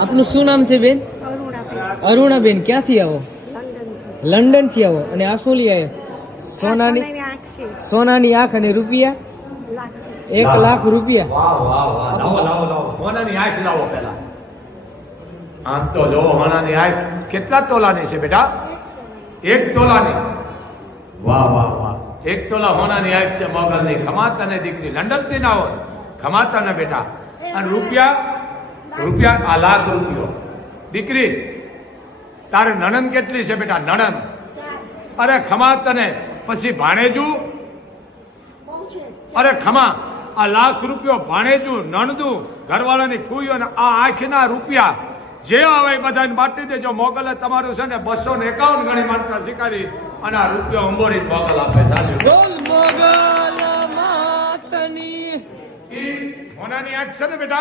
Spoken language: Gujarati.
આપનું શું નામ છે બેન? અરુણાબેન. ક્યાંથી આવો? લંડન થી આવો. અને આ શું લઈ આવ્યા? સોનાની આંખ અને રૂપિયા 1 લાખ રૂપિયા. લાવો સોનાની આંખ લાવો પેલા. આમ તો જો સોનાની આંખ કેટલા તોલાની છે બેટા? 1 તોલાની. વાહ 1 તોલા સોનાની આંખ છે મોગલની. ખમાતા ને દીકરી લંડન થી ના આવો. ખમાતા ને બેટા. અને રૂપિયા 1 લાખ રૂપિયો. દીકરી તારે નણંદ કેટલી છે બેટા? નણંદ. અરે ખમા તને. પછી ભાણેજુ. અરે ખમા. 1 લાખ રૂપિયો ભાણેજુ, નણદું, ઘરવાળાની ફૂઈઓ ને આ આંખના રૂપિયા જે આવે બધાને બાટી દેજો. મોગલે તમારું છે ને 251 ગણી માનતા શીખાડી અને આ રૂપિયો અંબોરી મોગલ આપે. બોલ મોગલ માતની. સોનાની આંખ છે ને બેટા.